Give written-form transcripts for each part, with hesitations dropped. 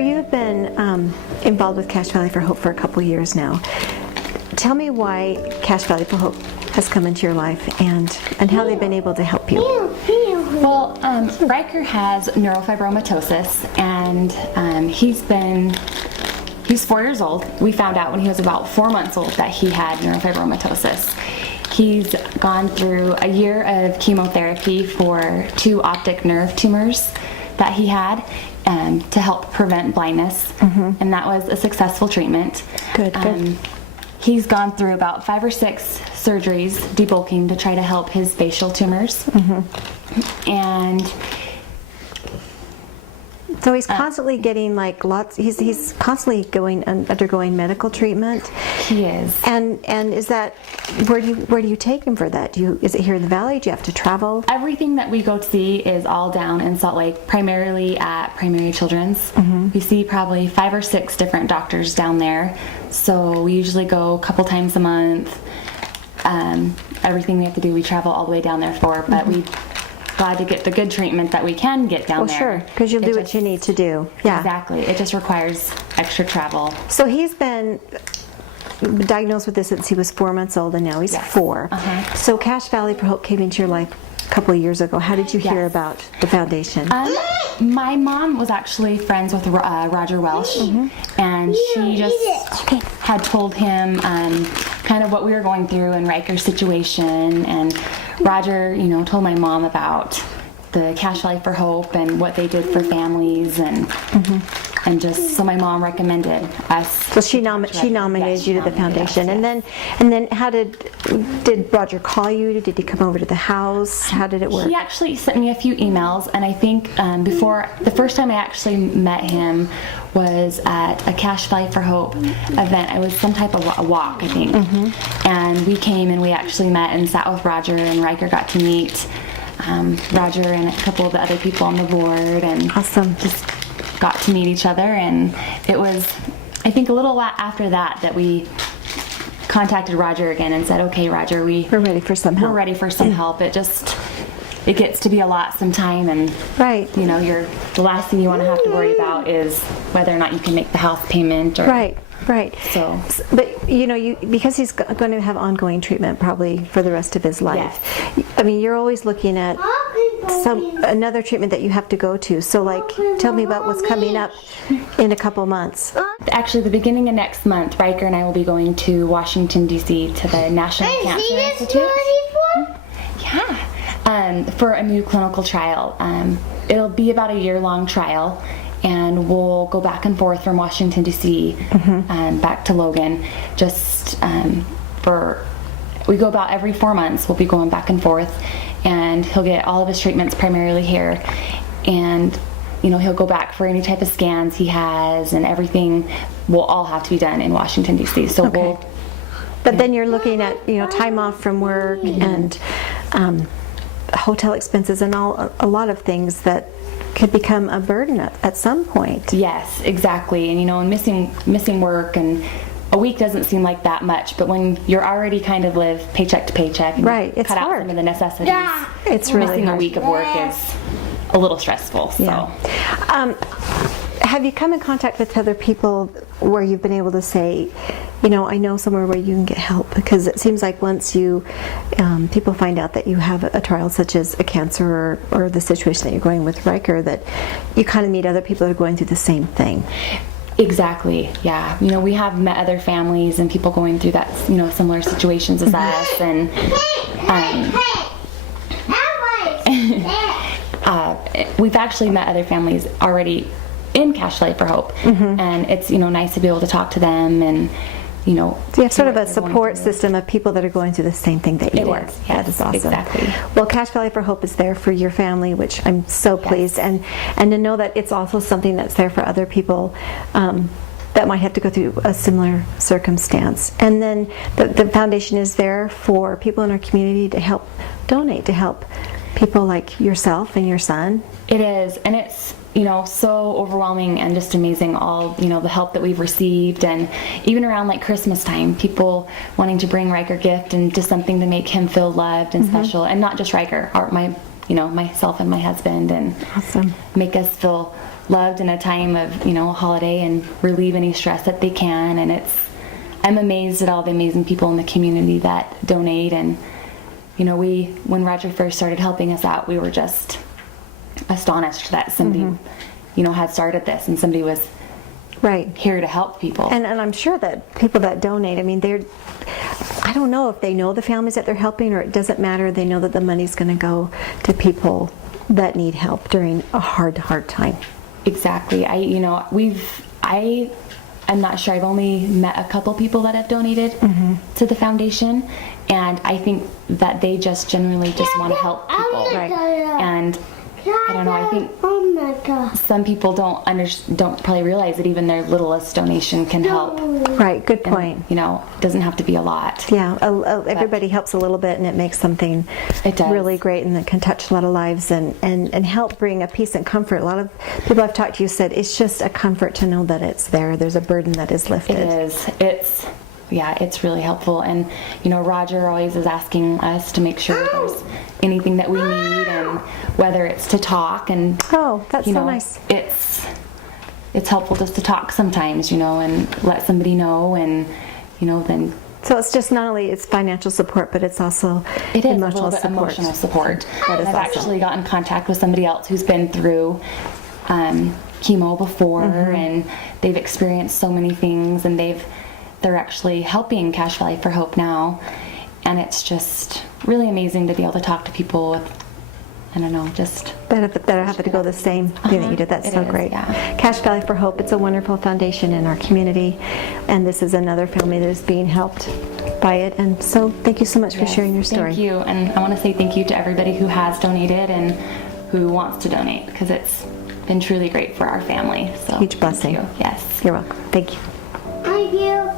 Claire, you've been involved with Cache Valley for Hope for a couple years now. Tell me why Cache Valley for Hope has come into your life and how they've been able to help you. Well, Riker has neurofibromatosis, and he's 4 years old. We found out when he was about 4 months old that he had neurofibromatosis. He's gone through a year of chemotherapy for 2 optic nerve tumors that he had to help prevent blindness, and that was a successful treatment. Good. He's gone through about 5 or 6 surgeries, debulking, to try to help his facial tumors. And so he's constantly getting like lots. He's constantly undergoing medical treatment. He is. And is that where do you take him for that? Is it here in the valley? Do you have to travel? Everything that we go to see is all down in Salt Lake, primarily at Primary Children's. We see probably 5 or 6 different doctors down there. So we usually go a couple times a month. Everything we have to do, we travel all the way down there for, but we glad to get the good treatment that we can get down there. Well, sure, because you'll do what you need to do. Yeah, exactly. It just requires extra travel. So he's been diagnosed with this since he was 4 months old, and now he's 4. So Cache Valley for Hope came into your life a couple of years ago. How did you hear about the foundation? My mom was actually friends with Roger Welsh, and she just had told him kind of what we were going through in Riker's situation, and Roger, told my mom about the Cache Valley for Hope and what they did for families, and just so my mom recommended us. So she nominated you to the foundation, and then how did Roger call you? Did he come over to the house? How did it work? He actually sent me a few emails, and I think before the first time I actually met him was at a Cache Valley for Hope event. It was some type of a walk, I think, and we came and we actually met and sat with Roger, and Riker got to meet Roger and a couple of the other people on the board, and awesome. Just got to meet each other. And it was, I think, a little while after that we contacted Roger again and said, okay, Roger, we're ready for some help. We're ready for some help. It gets to be a lot sometime, and the last thing you want to have to worry about is whether or not you can make the house payment. Or, Right. So, but because he's going to have ongoing treatment probably for the rest of his life. Yes. I mean, you're always looking at another treatment that you have to go to. So, tell me about what's coming up in a couple months. Actually, the beginning of next month, Riker and I will be going to Washington, D.C. to the National Cancer Institute. Yeah. For a new clinical trial. It'll be about a year-long trial, and we'll go back and forth from Washington, D.C. Back to Logan. We go about every 4 months. We'll be going back and forth, and he'll get all of his treatments primarily here, and he'll go back for any type of scans he has, and everything will all have to be done in Washington, D.C. So But then you're looking at time off from work and hotel expenses and a lot of things that could become a burden at some point. Yes, exactly. And missing work, and a week doesn't seem like that much, but when you're already kind of live paycheck to paycheck and it's cut hard. out some of the necessities, it's really missing hard. a week of work is a little stressful. So. Yeah. Have you come in contact with other people where you've been able to say, I know somewhere where you can get help? Because it seems like once people find out that you have a trial such as a cancer or the situation that you're going with Riker, that you kind of meet other people that are going through the same thing. Exactly. Yeah. We have met other families and people going through that, similar situations as us, and we've actually met other families already in Cache Valley for Hope, and it's nice to be able to talk to them, and so you have sort of a support system of people that are going through the same thing that you are. Yes, that is awesome. Exactly. Well, Cache Valley for Hope is there for your family, which I'm so pleased, and to know that it's also something that's there for other people that might have to go through a similar circumstance. And then the foundation is there for people in our community to help donate, to help people like yourself and your son. It is, and it's so overwhelming and just amazing, all the help that we've received, and even around like Christmas time, people wanting to bring Riker gift and just something to make him feel loved and special, and not just Riker, myself and my husband, and awesome. make us feel loved in a time of, you know, a holiday, and relieve any stress that they can. And I'm amazed at all the amazing people in the community that donate. And, you know, when Roger first started helping us out, we were just astonished that somebody, you know, had started this and somebody was here to help people. And I'm sure that people that donate, I mean, I don't know if they know the families that they're helping, or it doesn't matter. They know that the money's going to go to people that need help during a hard time. Exactly. I'm not sure. I've only met a couple people that have donated to the foundation, and I think that they just genuinely just want to help people. And I don't know. I think some people don't probably realize that even their littlest donation can help. Right. Good point. And, you know, it doesn't have to be a lot. Yeah. Everybody helps a little bit, and it makes something really great, and that can touch a lot of lives and help bring a peace and comfort. A lot of people I've talked to said it's just a comfort to know that it's there. There's a burden that is lifted. It is. It's really helpful. And, you know, Roger always is asking us to make sure there's anything that we need, and whether it's to talk, and that's so nice. It's helpful just to talk sometimes, you know, and let somebody know, and, you know, then. So it's just not only it's financial support, but it's also emotional support. I've actually got in contact with somebody else who's been through chemo before, and they've experienced so many things, and they're actually helping Cache Valley for Hope now, and it's just really amazing to be able to talk to people with, I don't know, just that have to go the same thing that you did. That's so great. Yeah. Cache Valley for Hope, it's a wonderful foundation in our community, and this is another family that is being helped by it. And so thank you so much for sharing your story. Thank you, and I want to say thank you to everybody who has donated and who wants to donate, because it's been truly great for our family. So huge blessing. Thank you. Yes. You're welcome. Thank you. Thank you.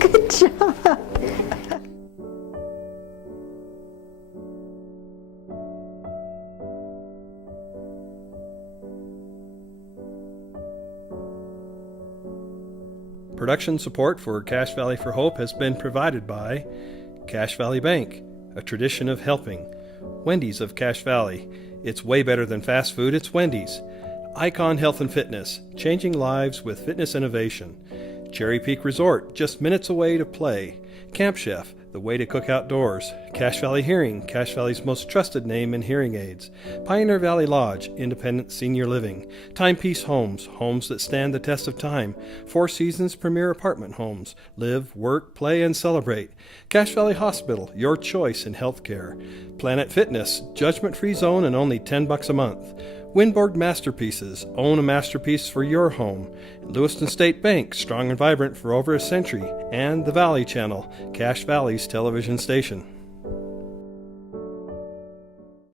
Good job. Production support for Cache Valley for Hope has been provided by Cache Valley Bank, a tradition of helping. Wendy's of Cache Valley. It's way better than fast food, it's Wendy's. Icon Health and Fitness, changing lives with fitness innovation. Cherry Peak Resort, just minutes away to play. Camp Chef, the way to cook outdoors. Cache Valley Hearing, Cache Valley's most trusted name in hearing aids. Pioneer Valley Lodge, independent senior living. Timepiece Homes, homes that stand the test of time. Four Seasons Premier Apartment Homes. Live, work, play, and celebrate. Cache Valley Hospital, your choice in healthcare. Planet Fitness, judgment-free zone and only $10 a month. Windborg Masterpieces, own a masterpiece for your home. Lewiston State Bank, strong and vibrant for over a century. And the Valley Channel, Cache Valley's television station.